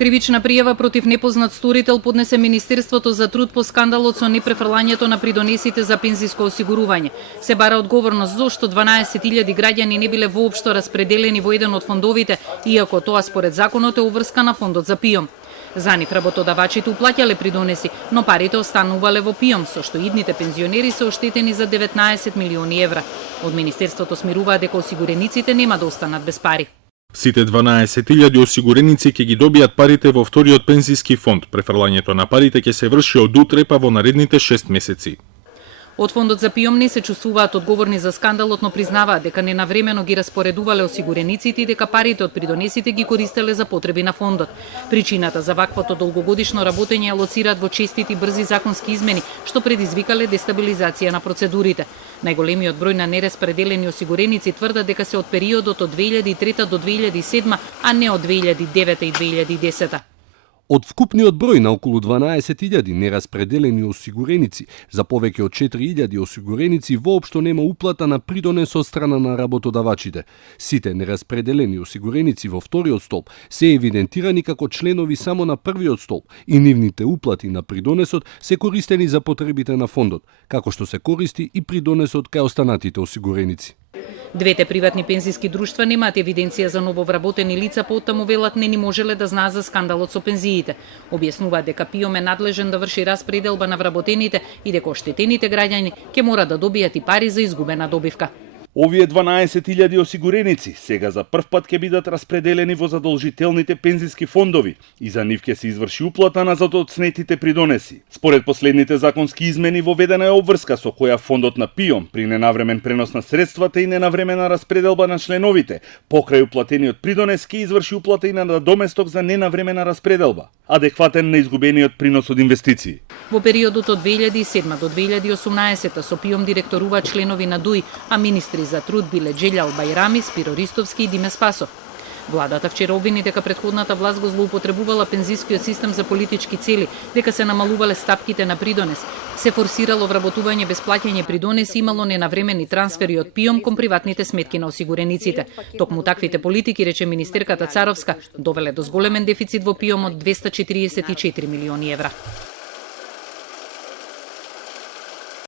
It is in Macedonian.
Кривична пријава против непознат сторител поднесе Министерството за труд по скандалот со непрефрлањето на придонесите за пензиско осигурување. Се бара одговорност зошто 12.000 граѓани не биле воопшто распределени во еден од фондовите, иако тоа според законот е уврска на фондот за ПИОМ. За нив работодавачите уплаќале придонеси, но парите останувале во ПИОМ, со што идните пензионери се оштетени за 19 милиони евра. Од Министерството смируваат дека осигурениците нема да останат без пари. Сите 12.000 осигуреници ќе ги добијат парите во вториот пензиски фонд. Префрлањето на парите ќе се врши од утре па во наредните 6 месеци. Од фондот за ПИОМ не се чувствуваат одговорни за скандалот, но признаваат дека ненавремено ги распоредувале осигурениците и дека парите од придонесите ги користеле за потреби на фондот. Причината за ваквото долгогодишно работење лоцираат во честити брзи законски измени, што предизвикале дестабилизација на процедурите. Најголемиот број на нераспределени осигуреници тврдат дека се од периодот од 2003 до 2007, а не од 2009 и 2010. Од вкупниот број на околу 12.000 нераспределени осигуреници, за повеќе од 4.000 осигуреници воопшто нема уплата на придонес од страна на работодавачите. Сите нераспределени осигуреници во вториот столб се евидентирани како членови само на првиот столб и нивните уплати на придонесот се користени за потребите на фондот, како што се користи и придонесот кај останатите осигуреници. Двете приватни пензиски друштва немаат евиденција за нововработени лица, потаму велат не ни можеле да знаат за скандалот со пензиите. Објаснуваат дека ПИОМ е надлежен да врши распределба на вработените и дека оштетените граѓани ќе мора да добијат и пари за изгубена добивка. Овие 12.000 осигуреници сега за прв пат ќе бидат распределени во задолжителните пензиски фондови и за нив ќе се изврши уплата на задоцнетите придонеси. Според последните законски измени воведена е обврска со која фондот на ПИОМ при ненавремен пренос на средствата и ненавремена распределба на членовите покрај уплатениот придонес ќе изврши уплата и на надоместок за ненавремена распределба, адекватен на изгубениот принос од инвестиции. Во периодот од 2007 до 2018 со ПИОМ директоруваат членови на ДУИ, а министри за труд биле Джелјал Бајрами, Спиро Ристовски и Диме Спасов. Владата вчера обвини дека претходната власт го злоупотребувала пензискиот систем за политички цели, дека се намалувале стапките на придонес, се форсирало вработување без плаќање придонес и имало ненавремени трансфери од ПИОМ кон приватните сметки на осигурениците. Токму таквите политики, рече министерката Царовска, довеле до зголемен дефицит во ПИОМ од 244 милиони евра.